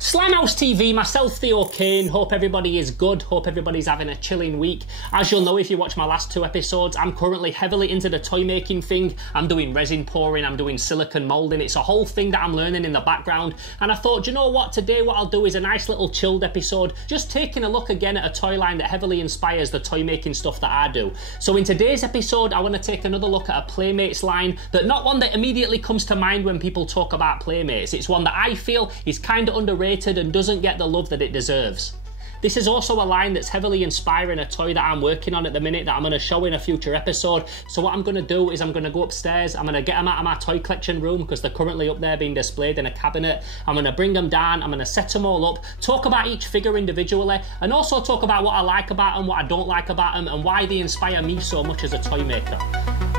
Slimehouse TV, myself Theo Kane, hope everybody is good, hope everybody's having a chilling week. As you'll know if you watch my last two episodes, I'm currently heavily into the toy making thing. I'm doing resin pouring, I'm doing silicone moulding, it's a whole thing that I'm learning in the background. And I thought, you know what, today what I'll do is a nice little chilled episode, just taking a look again at a toy line that heavily inspires the toy making stuff that I do. So in today's episode, I want to take another look at a Playmates line, but not one that immediately comes to mind when people talk about Playmates. It's one that I feel is kind of underrated and doesn't get the love that it deserves. This is also a line that's heavily inspiring a toy that I'm working on at the minute that I'm going to show in a future episode. So what I'm going to do is I'm going to go upstairs, I'm going to get them out of my toy collection room because they're currently up there being displayed in a cabinet. I'm going to bring them down, I'm going to set them all up, talk about each figure individually, and also talk about what I like about them, what I don't like about them, and why they inspire me so much as a toy maker.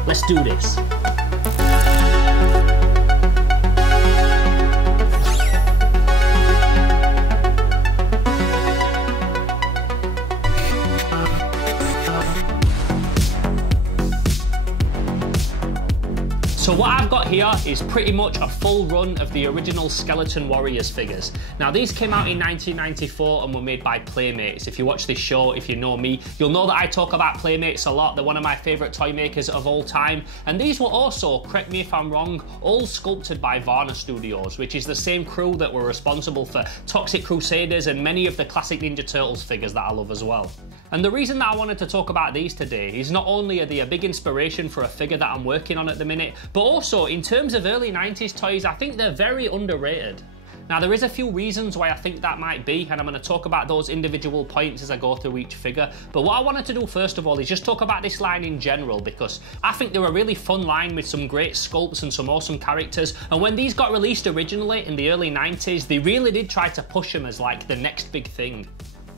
Let's do this. So what I've got here is pretty much a full run of the original Skeleton Warriors figures. Now these came out in 1994 and were made by Playmates. If you watch this show, if you know me, you'll know that I talk about Playmates a lot. They're one of my favourite toy makers of all time. And these were also, correct me if I'm wrong, all sculpted by Varna Studios, which is the same crew that were responsible for Toxic Crusaders and many of the classic Ninja Turtles figures that I love as well. And the reason that I wanted to talk about these today is not only are they a big inspiration for a figure that I'm working on at the minute, but also in terms of early 90s toys, I think they're very underrated. Now there is a few reasons why I think that might be, and I'm going to talk about those individual points as I go through each figure. But what I wanted to do first of all is just talk about this line in general, because I think they're a really fun line with some great sculpts and some awesome characters. And when these got released originally in the early 90s, they really did try to push them as like the next big thing.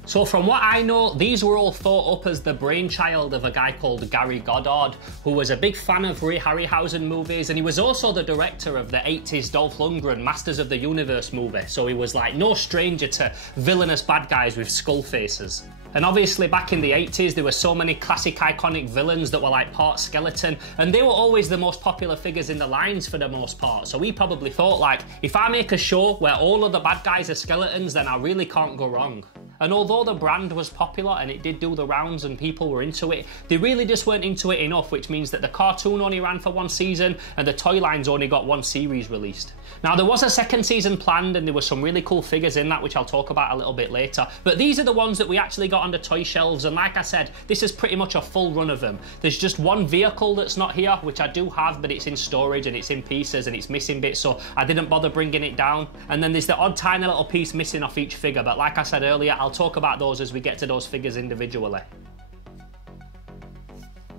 So from what I know, these were all thought up as the brainchild of a guy called Gary Goddard, who was a big fan of Ray Harryhausen movies, and he was also the director of the 80s Dolph Lundgren Masters of the Universe movie, so he was like no stranger to villainous bad guys with skull faces. And obviously back in the 80s there were so many classic iconic villains that were like part skeleton, and they were always the most popular figures in the lines for the most part. So he probably thought like, if I make a show where all of the bad guys are skeletons, then I really can't go wrong. And although the brand was popular and it did do the rounds and people were into it, they really just weren't into it enough, which means that the cartoon only ran for one season and the toy lines only got one series released. Now there was a second season planned and there were some really cool figures in that which I'll talk about a little bit later, but these are the ones that we actually got on the toy shelves, and like I said, this is pretty much a full run of them. There's just one vehicle that's not here, which I do have, but it's in storage and it's in pieces and it's missing bits, so I didn't bother bringing it down. And then there's the odd tiny little piece missing off each figure, but like I said earlier, I'll talk about those as we get to those figures individually.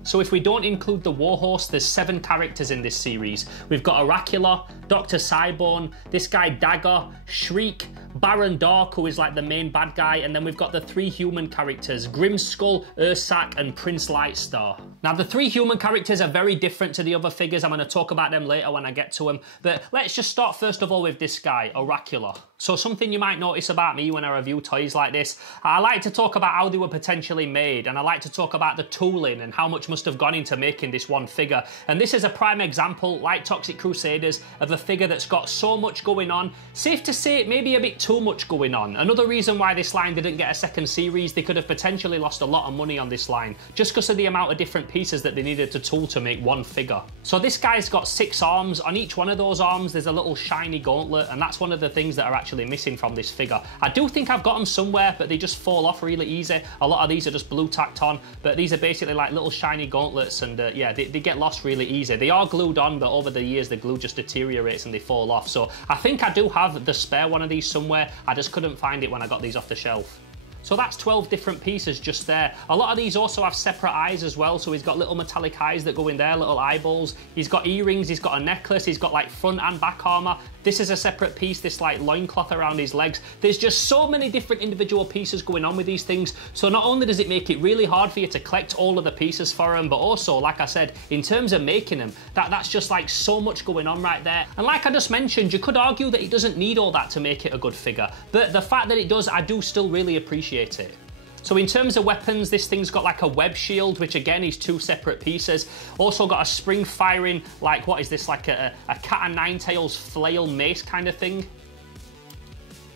So if we don't include the Warhorse, there's 7 characters in this series. We've got Oracula, Dr. Cybone, this guy Dagger, Shriek, Baron Dark, who is like the main bad guy, and then we've got the 3 human characters, Grimskull, Ursak, and Prince Lightstar. Now the 3 human characters are very different to the other figures. I'm going to talk about them later when I get to them, but let's just start first of all with this guy, Oracula. So something you might notice about me when I review toys like this, I like to talk about how they were potentially made, and I like to talk about the tooling and how much must have gone into making this one figure. And this is a prime example, like Toxic Crusaders, of a figure that's got so much going on. Safe to say, maybe a bit too much going on. Another reason why this line didn't get a second series, they could have potentially lost a lot of money on this line, just because of the amount of different pieces that they needed to tool to make one figure. So this guy's got 6 arms. On each one of those arms, there's a little shiny gauntlet, and that's one of the things that are actually missing from this figure. I do think I've got them somewhere, but they just fall off really easy. A lot of these are just blue tacked on, but these are basically like little shiny gauntlets, and yeah, they get lost really easy. They are glued on, but over the years the glue just deteriorates and they fall off. So I think I do have the spare one of these somewhere. I just couldn't find it when I got these off the shelf. So that's 12 different pieces just there. A lot of these also have separate eyes as well, so he's got little metallic eyes that go in there, little eyeballs. He's got earrings, he's got a necklace, he's got like front and back armor. This is a separate piece, this like loincloth around his legs. There's just so many different individual pieces going on with these things. So not only does it make it really hard for you to collect all of the pieces for them, but also, like I said, in terms of making them, that's just like so much going on right there. And like I just mentioned, you could argue that it doesn't need all that to make it a good figure. But the fact that it does, I do still really appreciate it. So in terms of weapons, this thing's got like a web shield, which again is 2 separate pieces. Also got a spring firing, like what is this, like a cat and nine tails flail mace kind of thing.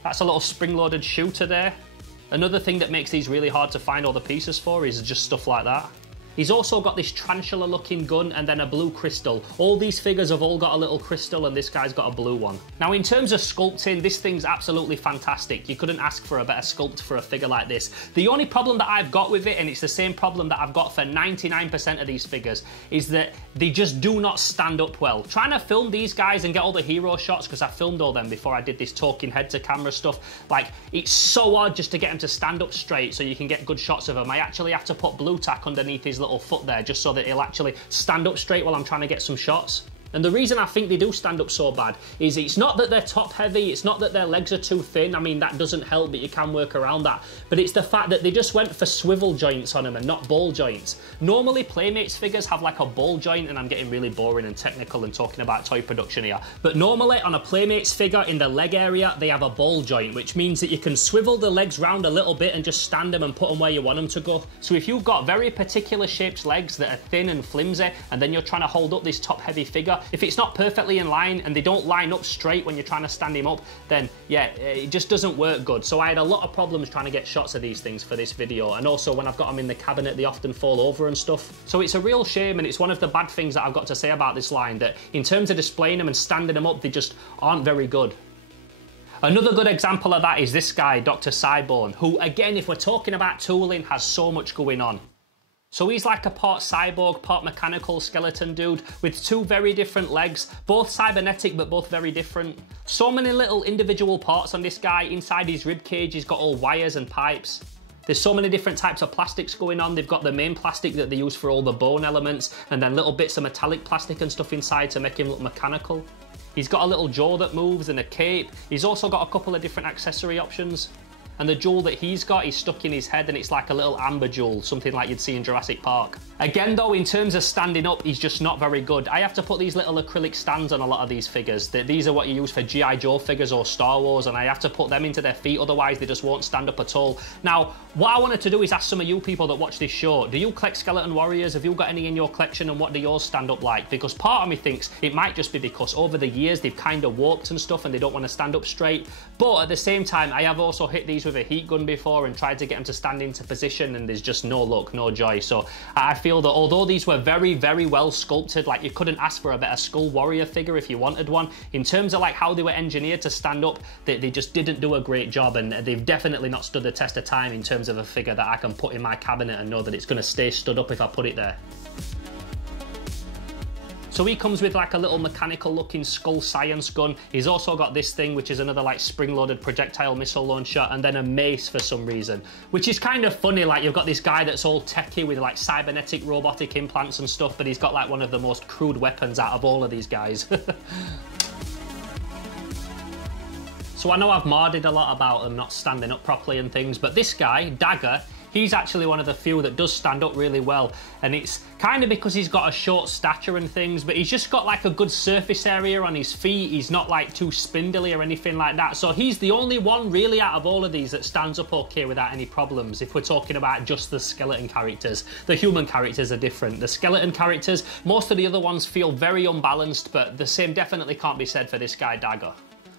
That's a little spring-loaded shooter there. Another thing that makes these really hard to find all the pieces for is just stuff like that. He's also got this tarantula looking gun and then a blue crystal. All these figures have all got a little crystal and this guy's got a blue one. Now in terms of sculpting, this thing's absolutely fantastic. You couldn't ask for a better sculpt for a figure like this. The only problem that I've got with it, and it's the same problem that I've got for 99% of these figures, is that they just do not stand up well. Trying to film these guys and get all the hero shots, because I filmed all them before I did this talking head to camera stuff, like it's so hard just to get them to stand up straight so you can get good shots of them. I actually have to put blue tack underneath his little foot there just so that he'll actually stand up straight while I'm trying to get some shots. And the reason I think they do stand up so bad is it's not that they're top heavy, it's not that their legs are too thin. I mean, that doesn't help, but you can work around that. But it's the fact that they just went for swivel joints on them and not ball joints. Normally, Playmates figures have like a ball joint, and I'm getting really boring and technical and talking about toy production here. But normally on a Playmates figure in the leg area, they have a ball joint, which means that you can swivel the legs round a little bit and just stand them and put them where you want them to go. So if you've got very particular shaped legs that are thin and flimsy, and then you're trying to hold up this top heavy figure, if it's not perfectly in line and they don't line up straight when you're trying to stand him up, then yeah, it just doesn't work good. So I had a lot of problems trying to get shots of these things for this video, and also when I've got them in the cabinet they often fall over and stuff. So it's a real shame, and it's one of the bad things that I've got to say about this line, that in terms of displaying them and standing them up, they just aren't very good. Another good example of that is this guy, Dr. Cybone, who again, if we're talking about tooling, has so much going on. So he's like a part cyborg, part mechanical skeleton dude with two very different legs, both cybernetic but both very different. So many little individual parts on this guy. Inside his rib cage he's got all wires and pipes. There's so many different types of plastics going on. They've got the main plastic that they use for all the bone elements, and then little bits of metallic plastic and stuff inside to make him look mechanical. He's got a little jaw that moves and a cape. He's also got a couple of different accessory options. And the jewel that he's got is stuck in his head, and it's like a little amber jewel, something like you'd see in Jurassic Park. Again though, in terms of standing up, he's just not very good. I have to put these little acrylic stands on a lot of these figures. These are what you use for G.I. Joe figures or Star Wars, and I have to put them into their feet, otherwise they just won't stand up at all. Now, what I wanted to do is ask some of you people that watch this show, do you collect Skeleton Warriors? Have you got any in your collection, and what do yours stand up like? Because part of me thinks it might just be because over the years they've kind of warped and stuff and they don't want to stand up straight. But at the same time, I have also hit these with a heat gun before and tried to get them to stand into position, and there's just no luck, no joy. So I feel that although these were very, very well sculpted, like you couldn't ask for a better Skull Warrior figure if you wanted one, in terms of like how they were engineered to stand up, they just didn't do a great job, and they've definitely not stood the test of time in terms of a figure that I can put in my cabinet and know that it's going to stay stood up if I put it there. So he comes with like a little mechanical looking skull science gun. He's also got this thing, which is another like spring-loaded projectile missile launcher, and then a mace for some reason, which is kind of funny. Like you've got this guy that's all techie with like cybernetic robotic implants and stuff, but he's got like one of the most crude weapons out of all of these guys. So I know I've marded a lot about them not standing up properly and things, but this guy, Dagger, he's actually one of the few that does stand up really well, and it's kind of because he's got a short stature and things, but he's just got like a good surface area on his feet. He's not like too spindly or anything like that, so he's the only one really out of all of these that stands up okay without any problems. If we're talking about just the skeleton characters, the human characters are different. The skeleton characters, most of the other ones feel very unbalanced, but the same definitely can't be said for this guy Dagger.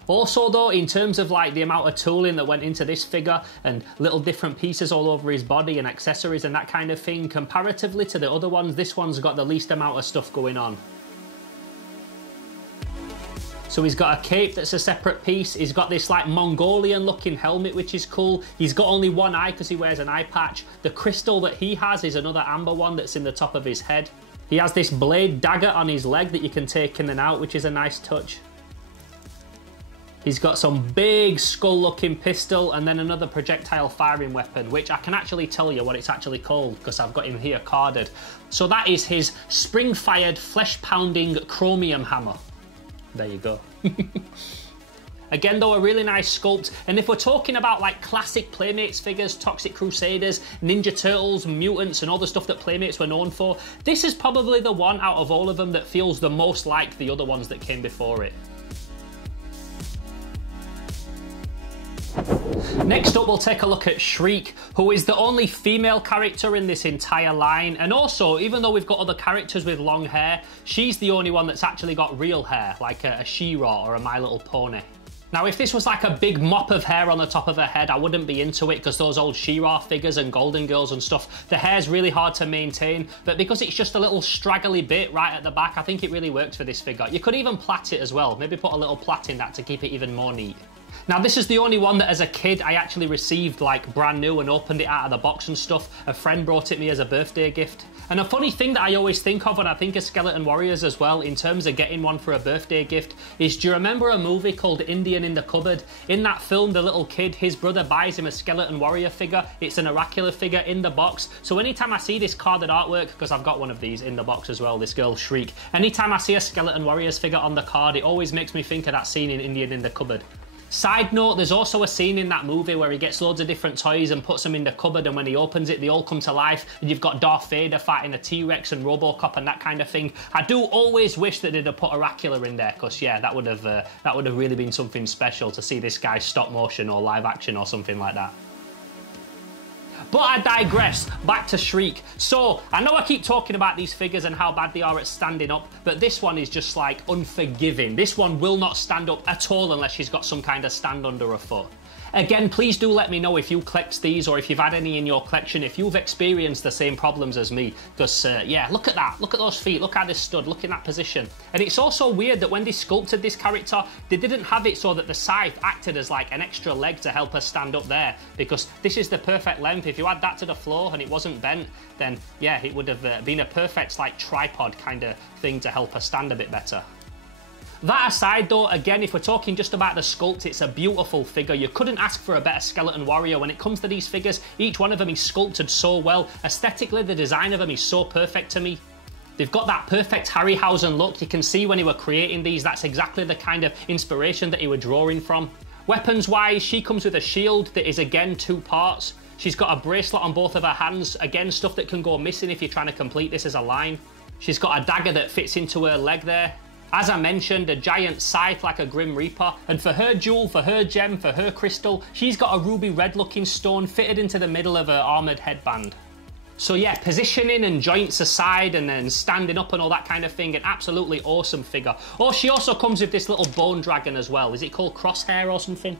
Also though, in terms of like the amount of tooling that went into this figure and little different pieces all over his body and accessories and that kind of thing, comparatively to the other ones, this one's got the least amount of stuff going on. So he's got a cape that's a separate piece. He's got this like Mongolian looking helmet, which is cool. He's got only one eye because he wears an eye patch. The crystal that he has is another amber one that's in the top of his head. He has this blade dagger on his leg that you can take in and out, which is a nice touch. He's got some big skull-looking pistol and then another projectile firing weapon, which I can actually tell you what it's actually called because I've got him here carded. So that is his spring-fired, flesh-pounding chromium hammer. There you go. Again though, a really nice sculpt, and if we're talking about like classic Playmates figures, Toxic Crusaders, Ninja Turtles, Mutants and all the stuff that Playmates were known for, this is probably the one out of all of them that feels the most like the other ones that came before it. Next up, we'll take a look at Shriek, who is the only female character in this entire line, and also, even though we've got other characters with long hair, she's the only one that's actually got real hair, like a She-Ra or a My Little Pony. Now, if this was like a big mop of hair on the top of her head, I wouldn't be into it because those old She-Ra figures and Golden Girls and stuff, the hair's really hard to maintain. But because it's just a little straggly bit right at the back, I think it really works for this figure. You could even plait it as well. Maybe put a little plait in that to keep it even more neat. Now, this is the only one that as a kid I actually received like brand new and opened it out of the box and stuff. A friend brought it me as a birthday gift. And a funny thing that I always think of when I think of Skeleton Warriors as well, in terms of getting one for a birthday gift, is do you remember a movie called Indian in the Cupboard? In that film, the little kid, his brother buys him a Skeleton Warrior figure. It's an oracular figure in the box. So anytime I see this carded artwork, because I've got one of these in the box as well, this girl Shriek, anytime I see a Skeleton Warriors figure on the card, it always makes me think of that scene in Indian in the Cupboard. Side note, there's also a scene in that movie where he gets loads of different toys and puts them in the cupboard, and when he opens it, they all come to life, and you've got Darth Vader fighting a T-Rex and Robocop and that kind of thing. I do always wish that they'd have put Oracular in there, because yeah, that would have really been something special to see this guy stop motion or live action or something like that. But I digress, back to Shriek. So, I know I keep talking about these figures and how bad they are at standing up, but this one is just like unforgiving. This one will not stand up at all unless she's got some kind of stand under her foot. Again, please do let me know if you collect these or if you've had any in your collection, if you've experienced the same problems as me. Because, yeah, look at that. Look at those feet. Look how they stood. Look in that position. And it's also weird that when they sculpted this character, they didn't have it so that the scythe acted as like an extra leg to help her stand up there. Because this is the perfect length. If you add that to the floor and it wasn't bent, then, yeah, it would have been a perfect, like, tripod kind of thing to help her stand a bit better. That aside though, again, if we're talking just about the sculpt, it's a beautiful figure. You couldn't ask for a better Skeleton Warrior. When it comes to these figures, each one of them is sculpted so well. Aesthetically, the design of them is so perfect to me. They've got that perfect Harryhausen look. You can see when he were creating these, that's exactly the kind of inspiration that he were drawing from. Weapons-wise, she comes with a shield that is, again, 2 parts. She's got a bracelet on both of her hands. Again, stuff that can go missing if you're trying to complete this as a line. She's got a dagger that fits into her leg there. As I mentioned, a giant scythe like a Grim Reaper. And for her jewel, for her gem, for her crystal, she's got a ruby red looking stone fitted into the middle of her armoured headband. So yeah, positioning and joints aside and then standing up and all that kind of thing, an absolutely awesome figure. Oh, she also comes with this little bone dragon as well. Is it called Crosshair or something?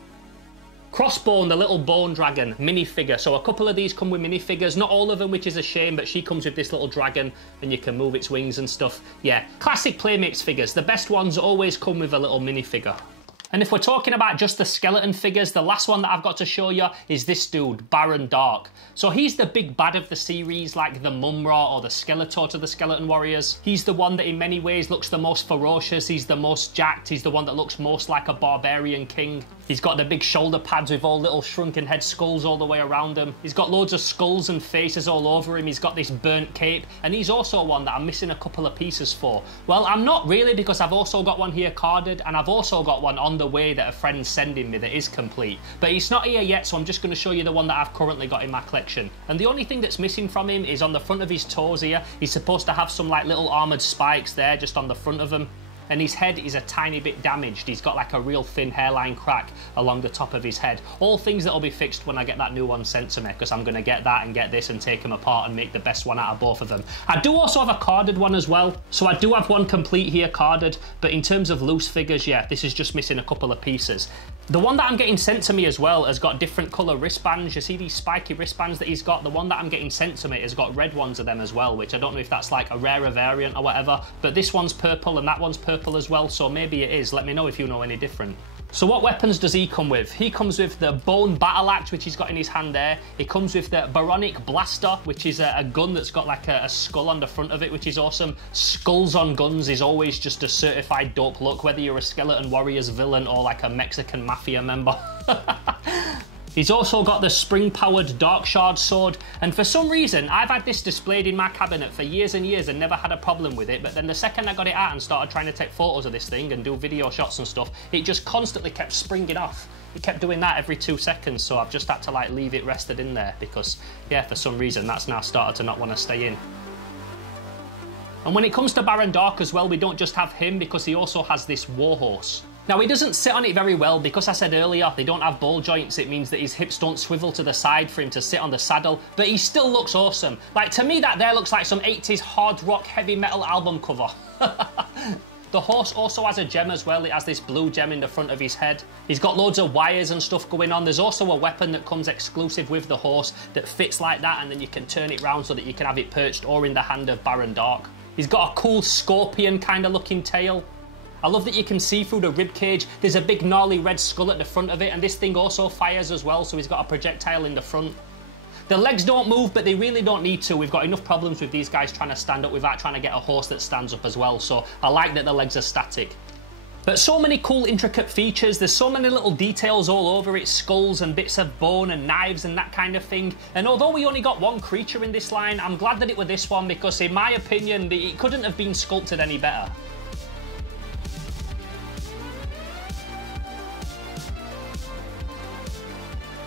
Crossbone, the little bone dragon minifigure. So a couple of these come with minifigures, not all of them, which is a shame, but she comes with this little dragon and you can move its wings and stuff. Yeah, classic Playmates figures. The best ones always come with a little minifigure. And if we're talking about just the skeleton figures, the last one that I've got to show you is this dude, Baron Dark. So he's the big bad of the series, like the Mumra or the Skeletor to the Skeleton Warriors. He's the one that in many ways looks the most ferocious, he's the most jacked, he's the one that looks most like a barbarian king. He's got the big shoulder pads with all little shrunken head skulls all the way around him. He's got loads of skulls and faces all over him. He's got this burnt cape, and he's also one that I'm missing a couple of pieces for. Well, I'm not really, because I've also got one here carded, and I've also got one on the way that a friend's sending me that is complete. But he's not here yet, so I'm just going to show you the one that I've currently got in my collection. And the only thing that's missing from him is on the front of his toes here. He's supposed to have some like little armoured spikes there just on the front of him. And his head is a tiny bit damaged. He's got like a real thin hairline crack along the top of his head. All things that will be fixed when I get that new one sent to me, because I'm going to get that and get this and take them apart and make the best one out of both of them. I do also have a carded one as well. So I do have one complete here carded, but in terms of loose figures, yeah, this is just missing a couple of pieces. The one that I'm getting sent to me as well has got different colour wristbands. You see these spiky wristbands that he's got? The one that I'm getting sent to me has got red ones of them as well, which I don't know if that's like a rarer variant or whatever, but this one's purple and that one's purple as well, so maybe it is. Let me know if you know any different. So what weapons does he come with? He comes with the Bone Battle Axe, which he's got in his hand there. He comes with the Baronic Blaster, which is a gun that's got like a skull on the front of it, which is awesome. Skulls on guns is always just a certified dope look, whether you're a Skeleton Warriors villain or like a Mexican mafia member. He's also got the spring-powered Dark Shard sword, and for some reason, I've had this displayed in my cabinet for years and years and never had a problem with it, but then the second I got it out and started trying to take photos of this thing and do video shots and stuff, it just constantly kept springing off. It kept doing that every 2 seconds, so I've just had to like leave it rested in there because, yeah, for some reason, that's now started to not want to stay in. And when it comes to Baron Dark as well, we don't just have him because he also has this Warhorse. Now, he doesn't sit on it very well because I said earlier they don't have ball joints. It means that his hips don't swivel to the side for him to sit on the saddle, but he still looks awesome. Like, to me, that there looks like some 80s hard rock heavy metal album cover. The horse also has a gem as well. It has this blue gem in the front of his head. He's got loads of wires and stuff going on. There's also a weapon that comes exclusive with the horse that fits like that, and then you can turn it round so that you can have it perched or in the hand of Baron Dark. He's got a cool scorpion kind of looking tail. I love that you can see through the rib cage. There's a big gnarly red skull at the front of it, and this thing also fires as well, so he's got a projectile in the front. The legs don't move, but they really don't need to. We've got enough problems with these guys trying to stand up without trying to get a horse that stands up as well, so I like that the legs are static. But so many cool intricate features, there's so many little details all over it, skulls and bits of bone and knives and that kind of thing. And although we only got one creature in this line, I'm glad that it was this one because in my opinion, it couldn't have been sculpted any better.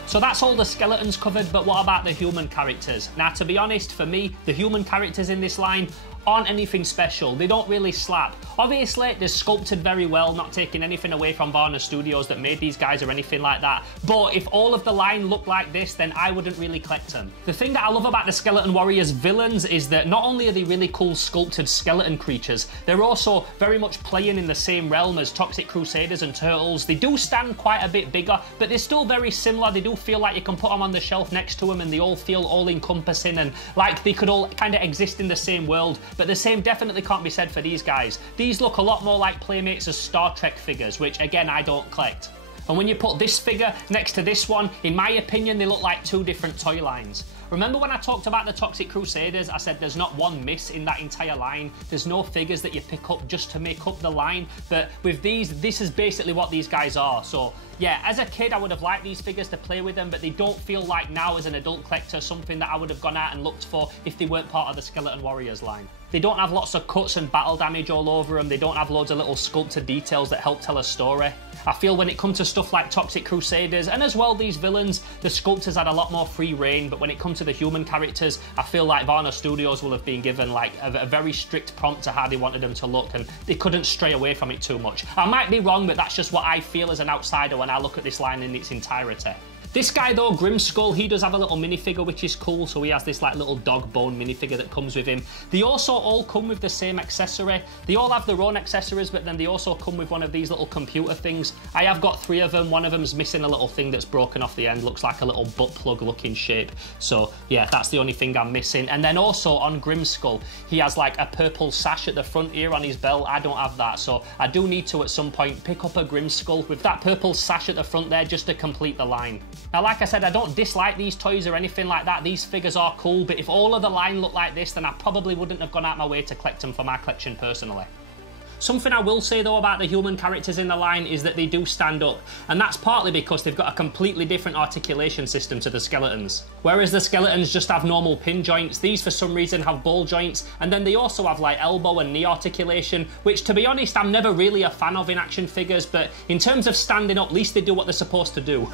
So that's all the skeletons covered, but what about the human characters? Now, to be honest, for me, the human characters in this line aren't anything special. They don't really slap. Obviously, they're sculpted very well, not taking anything away from Warner Studios that made these guys or anything like that. But if all of the line looked like this, then I wouldn't really collect them. The thing that I love about the Skeleton Warriors villains is that not only are they really cool sculpted skeleton creatures, they're also very much playing in the same realm as Toxic Crusaders and Turtles. They do stand quite a bit bigger, but they're still very similar. They do feel like you can put them on the shelf next to them and they all feel all-encompassing and like they could all kind of exist in the same world. But the same definitely can't be said for these guys. These look a lot more like Playmates as Star Trek figures, which again, I don't collect. And when you put this figure next to this one, in my opinion, they look like two different toy lines. Remember when I talked about the Toxic Crusaders, I said there's not one miss in that entire line. There's no figures that you pick up just to make up the line. But with these, this is basically what these guys are. So yeah, as a kid, I would have liked these figures to play with them, but they don't feel like now as an adult collector, something that I would have gone out and looked for if they weren't part of the Skeleton Warriors line. They don't have lots of cuts and battle damage all over them. They don't have loads of little sculpted details that help tell a story. I feel when it comes to stuff like Toxic Crusaders and as well these villains, the sculptors had a lot more free reign, but when it comes to the human characters, I feel like Warner Studios will have been given like a very strict prompt to how they wanted them to look and they couldn't stray away from it too much. I might be wrong, but that's just what I feel as an outsider when I look at this line in its entirety. This guy though, Grimskull, he does have a little minifigure which is cool, so he has this like little dog bone minifigure that comes with him. They also all come with the same accessory. They all have their own accessories, but then they also come with one of these little computer things. I have got three of them. One of them's missing a little thing that's broken off the end, looks like a little butt plug looking shape. So yeah, that's the only thing I'm missing. And then also on Grimskull, he has like a purple sash at the front here on his belt. I don't have that, so I do need to at some point pick up a Grimskull with that purple sash at the front there just to complete the line. Now, like I said, I don't dislike these toys or anything like that. These figures are cool, but if all of the line looked like this, then I probably wouldn't have gone out my way to collect them for my collection personally. Something I will say though about the human characters in the line is that they do stand up, and that's partly because they've got a completely different articulation system to the skeletons. Whereas the skeletons just have normal pin joints, these for some reason have ball joints, and then they also have like elbow and knee articulation, which to be honest I'm never really a fan of in action figures, but in terms of standing up, at least they do what they're supposed to do.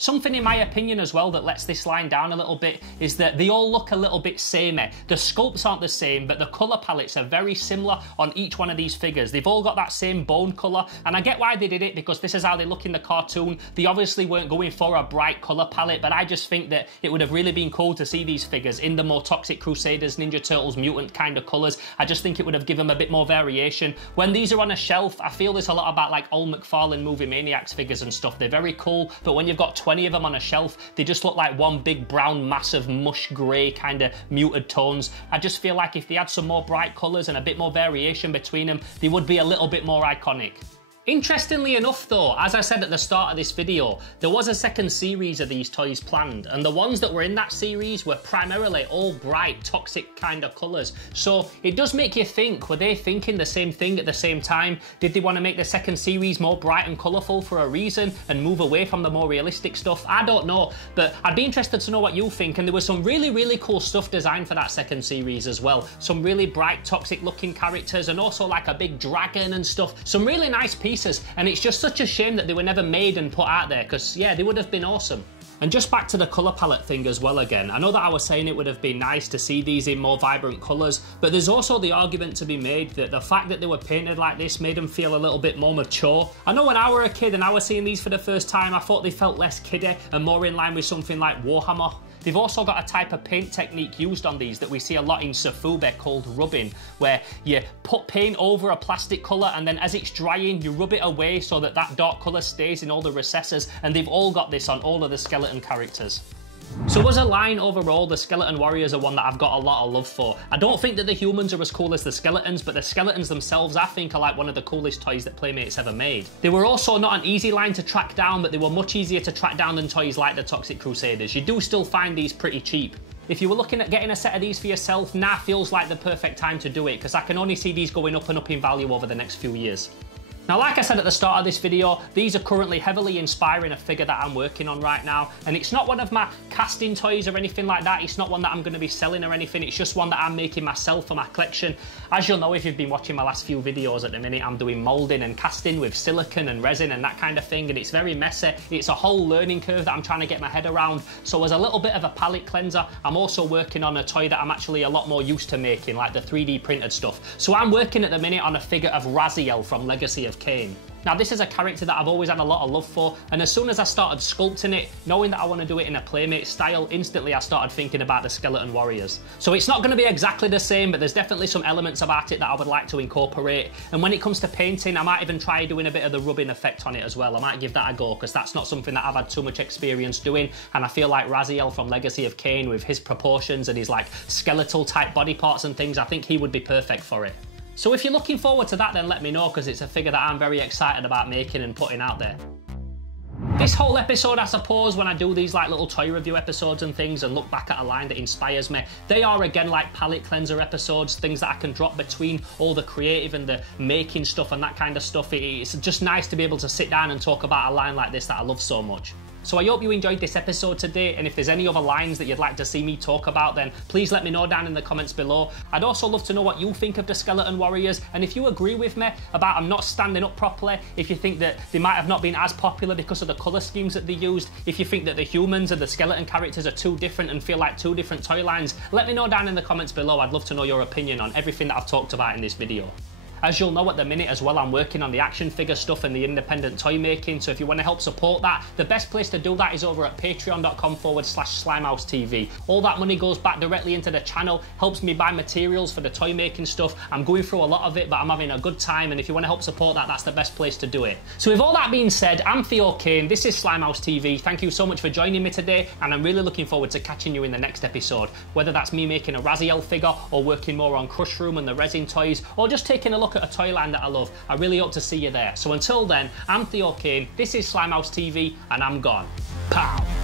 Something in my opinion as well that lets this line down a little bit is that they all look a little bit samey. The sculpts aren't the same, but the colour palettes are very similar on each one of these figures. They've all got that same bone colour, and I get why they did it because this is how they look in the cartoon. They obviously weren't going for a bright colour palette, but I just think that it would have really been cool to see these figures in the more Toxic Crusaders, Ninja Turtles, mutant kind of colours. I just think it would have given them a bit more variation. When these are on a shelf, I feel there's a lot about like old McFarlane Movie Maniacs figures and stuff. They're very cool, but when you've got 20 of them on a shelf, they just look like one big brown mass of mush grey kind of muted tones. I just feel like if they had some more bright colours and a bit more variation between them, they would be a little bit more iconic. Interestingly enough though, as I said at the start of this video, there was a second series of these toys planned, and the ones that were in that series were primarily all bright, toxic kind of colours. So it does make you think, were they thinking the same thing at the same time? Did they want to make the second series more bright and colourful for a reason and move away from the more realistic stuff? I don't know, but I'd be interested to know what you think, and there was some really cool stuff designed for that second series as well. Some really bright, toxic looking characters, and also like a big dragon and stuff. Some really nice pieces, and it's just such a shame that they were never made and put out there, because yeah, they would have been awesome. And just back to the colour palette thing as well again, I know that I was saying it would have been nice to see these in more vibrant colours, but there's also the argument to be made that the fact that they were painted like this made them feel a little bit more mature. I know when I were a kid and I was seeing these for the first time, I thought they felt less kiddie and more in line with something like Warhammer. They've also got a type of paint technique used on these that we see a lot in Sofube called rubbing, where you put paint over a plastic colour and then as it's drying you rub it away so that that dark colour stays in all the recesses, and they've all got this on all of the skeleton characters. So as a line overall, the Skeleton Warriors are one that I've got a lot of love for. I don't think that the humans are as cool as the skeletons, but the skeletons themselves I think are like one of the coolest toys that Playmate's ever made. They were also not an easy line to track down, but they were much easier to track down than toys like the Toxic Crusaders. You do still find these pretty cheap. If you were looking at getting a set of these for yourself, now feels like the perfect time to do it, because I can only see these going up and up in value over the next few years. Now, like I said at the start of this video, these are currently heavily inspiring a figure that I'm working on right now, and it's not one of my casting toys or anything like that. It's not one that I'm going to be selling or anything. It's just one that I'm making myself for my collection. As you'll know if you've been watching my last few videos, at the minute I'm doing moulding and casting with silicone and resin and that kind of thing, and it's very messy. It's a whole learning curve that I'm trying to get my head around. So as a little bit of a palette cleanser, I'm also working on a toy that I'm actually a lot more used to making, like the 3D printed stuff. So I'm working at the minute on a figure of Raziel from Legacy of Kain. Now, this is a character that I've always had a lot of love for, and as soon as I started sculpting it, knowing that I want to do it in a Playmate style, instantly I started thinking about the Skeleton Warriors. So it's not going to be exactly the same, but there's definitely some elements about it that I would like to incorporate. And when it comes to painting, I might even try doing a bit of the rubbing effect on it as well. I might give that a go, because that's not something that I've had too much experience doing, and I feel like Raziel from Legacy of Kain, with his proportions and his like skeletal type body parts and things, I think he would be perfect for it. So if you're looking forward to that, then let me know, because it's a figure that I'm very excited about making and putting out there. This whole episode, I suppose, when I do these like little toy review episodes and things and look back at a line that inspires me, they are again like palette cleanser episodes, things that I can drop between all the creative and the making stuff and that kind of stuff. It's just nice to be able to sit down and talk about a line like this that I love so much. So I hope you enjoyed this episode today, and if there's any other lines that you'd like to see me talk about, then please let me know down in the comments below. I'd also love to know what you think of the Skeleton Warriors, and if you agree with me about them not standing up properly, if you think that they might have not been as popular because of the colour schemes that they used, if you think that the humans and the skeleton characters are too different and feel like two different toy lines, let me know down in the comments below. I'd love to know your opinion on everything that I've talked about in this video. As you'll know, at the minute as well, I'm working on the action figure stuff and the independent toy making, so if you want to help support that, the best place to do that is over at patreon.com/SlimeHouseTV. All that money goes back directly into the channel, helps me buy materials for the toy making stuff. I'm going through a lot of it, but I'm having a good time, and if you want to help support that, that's the best place to do it. So with all that being said, I'm Theo Kain, this is Slimehouse TV. Thank you so much for joining me today, and I'm really looking forward to catching you in the next episode, whether that's me making a Raziel figure, or working more on Crush Room and the resin toys, or just taking a look at a toy line that I love. I really hope to see you there. So until then, I'm Theo Kain, this is Slimehouse TV, and I'm gone. Pow!